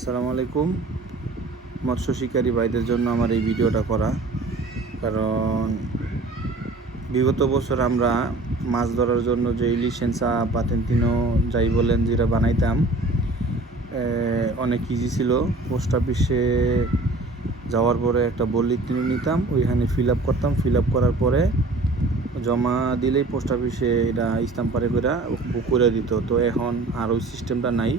আসসালামু আলাইকুম। মৎস্য শিকারী ভাইদের জন্য আমার এই ভিডিওটা করা, কারণ বিগত বছর আমরা মাছ ধরার জন্য যে লিসেন্সা পাতেন্তিনো যাই বলেন যেটা বানাইতাম, অনেক ইজি ছিল। পোস্ট অফিসে যাওয়ার পরে একটা বলি কিনে নিতাম, ওইখানে ফিল আপ করতাম। ফিল আপ করার পরে জমা দিলেই পোস্ট অফিসে এটা স্ট্যাম্পারে করে বুক করে দিত। তো এখন আর ওই সিস্টেমটা নাই।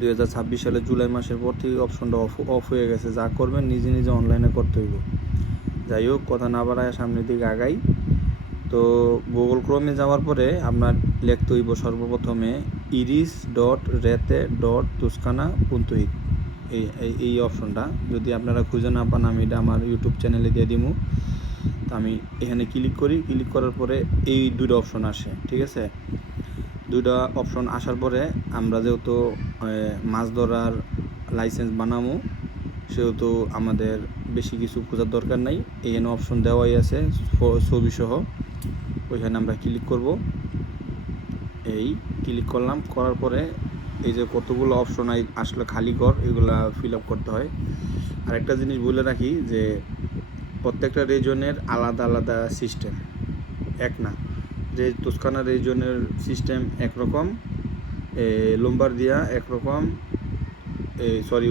2026 সালে জুলাই মাসের পর থেকে অপশনটা অফ হয়ে গেছে। যা করবেন নিজে নিজে অনলাইনে করতে হইব। যাই হোক, কথা না বাড়ায় সামনের দিকে আগাই। তো গুগল ক্রোমে যাওয়ার পরে আপনার লিখতে হইব সর্বপ্রথমে iris.rete.toscana.it। এই অপশনটা যদি আপনারা খুঁজে না পান, আমি এটা আমার ইউটিউব চ্যানেলে দিয়ে দিব। তো আমি এখানে ক্লিক করি। ক্লিক করার পরে এই দুটো অপশন আসে, ঠিক আছে? দুইটা অপশন আসার পরে আমরা যেহেতু মাছ ধরার লাইসেন্স বানাবো, সেহেতু আমাদের বেশি কিছু খোঁজার দরকার নাই। এখানে অপশন দেওয়াই আছে ছবি সহ। ওইখানে আমরা ক্লিক করব। এই ক্লিক করলাম, করার পরে এই যে কতগুলো অপশন আসলে খালি ঘর, এগুলা ফিল আপ করতে হয়। আর একটা জিনিস বলে রাখি যে প্রত্যেকটা রিজনের আলাদা আলাদা সিস্টেম, এক না। যে তোস্কানা রিজনের সিস্টেম একরকম, লোম্বার্দিয়া একরকম,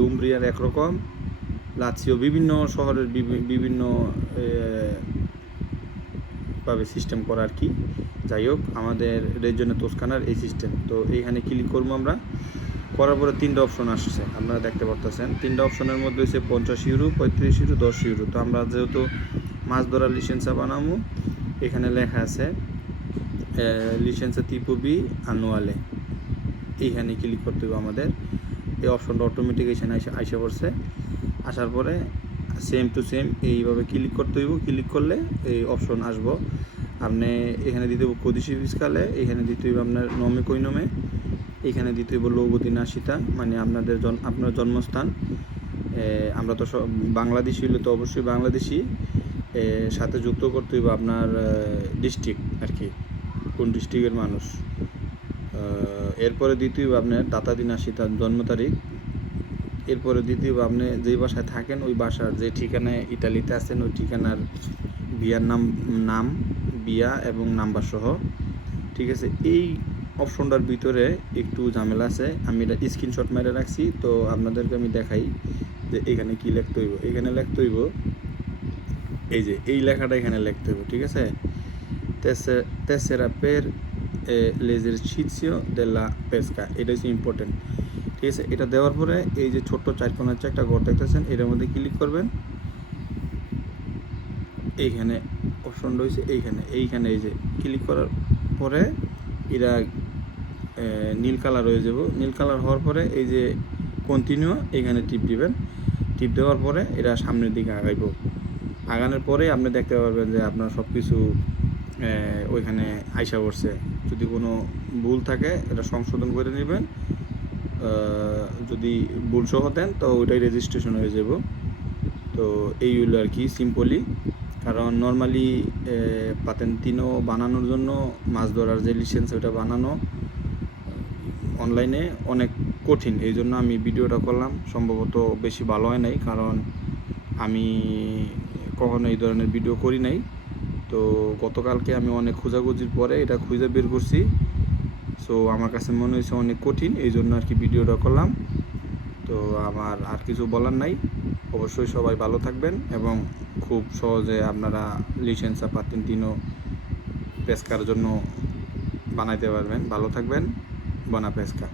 উমব্রিয়ার একরকম, লাৎসিও বিভিন্ন শহরের বিভিন্ন ভাবে সিস্টেম করা আর কি। যাই হোক, আমাদের রিজনে তোস্কানার এই সিস্টেম। তো এইখানে ক্লিক করবো আমরা। করার পরে 3টা অপশন আসছে, আপনারা দেখতে পারতেছেন। 3টা অপশনের মধ্যে হচ্ছে 50 ইউরো, 35 ইউরো, 10 ইউরো। তো আমরা যেহেতু মাছ ধরার লিসেন্সা বানাবো, এখানে লেখা আছে লিসেন্সা tipo B annuale। এইখানে ক্লিক করতে হবে আমাদের। এই অপশনটা অটোমেটিক এখানে আইসা পড়ছে। আসার পরে সেম টু সেম এইভাবে ক্লিক করতে হইব। ক্লিক করলে এই অপশন আসবো। আপনি এখানে দিতে হইব কদিশি ফিসকালে, এখানে দিতে হইব আপনার নমে কৈনমে, এখানে দিতে হইব লৌগতি নাসিতা, মানে আপনার জন্মস্থান। আমরা তো সব বাংলাদেশি, হইলে তো অবশ্যই বাংলাদেশি। সাথে যুক্ত করতে হইব আপনার ডিস্ট্রিক্ট আর কি, কোন ডিস্ট্রিক্টের মানুষ। এরপরে দিতে হইব আপনার দাতা দিন নাসিতা, জন্ম তারিখ। এরপরে দিতে হইব আপনি যেই বাসায় থাকেন ওই বাসার যে ঠিকানায় ইটালিতে আছেন ওই ঠিকানার বিয়ার নাম বিয়া এবং নাম্বার সহ, ঠিক আছে? এই অপশনটার ভিতরে একটু ঝামেলা আছে, আমি এটা স্ক্রিনশট মেরে রাখছি। তো আপনাদেরকে আমি দেখাই যে এখানে কি লিখতে হইব। এখানে লিখতে হইব এই যে এই লেখাটা এখানে লিখতে হইব, ঠিক আছে? তেসেরা পের l'esercizio della pesca, এটা হচ্ছে ইম্পর্টেন্ট, ঠিক আছে? এটা দেওয়ার পরে এই যে ছোট্ট 4 কোণার একটা ঘর দেখতেছেন, এটার মধ্যে ক্লিক করবেন। এইখানে অপশন রয়েছে, এইখানে এই যে ক্লিক করার পরে এরা নীল কালার হয়ে যাব। নীল কালার হওয়ার পরে এই যে কন্টিনিউ, এখানে টিপ দিবেন। টিপ দেওয়ার পরে এরা সামনের দিকে আগাইব। আগানোর পরে আপনি দেখতে পারবেন যে আপনার সব কিছু ওইখানে আইসা পড়ছে। যদি কোনো ভুল থাকে এটা সংশোধন করে নেবেন। যদি ভুল সহ দেন তো ওইটাই রেজিস্ট্রেশন হয়ে যাব। তো এই হলো আর কি সিম্পলি। কারণ নর্মালি পাতেন্তিনো বানানোর জন্য মাছ ধরার যে লিসেন্স ওইটা বানানো অনলাইনে অনেক কঠিন। এই জন্য আমি ভিডিওটা করলাম। সম্ভবত বেশি ভালো হয় নাই, কারণ আমি কখনো এই ধরনের ভিডিও করি নাই। তো গতকালকে আমি অনেক খোঁজাখুঁজির পরে এটা খুঁজে বের করছি। সো আমার কাছে মনে হয়েছে অনেক কঠিন, এই জন্য আর কি ভিডিওটা করলাম। তো আমার আর কিছু বলার নাই। অবশ্যই সবাই ভালো থাকবেন এবং খুব সহজে আপনারা লিসেন্সা পাতেন্তিনো পেস্কার জন্য বানাইতে পারবেন। ভালো থাকবেন। বনা পেস্কা।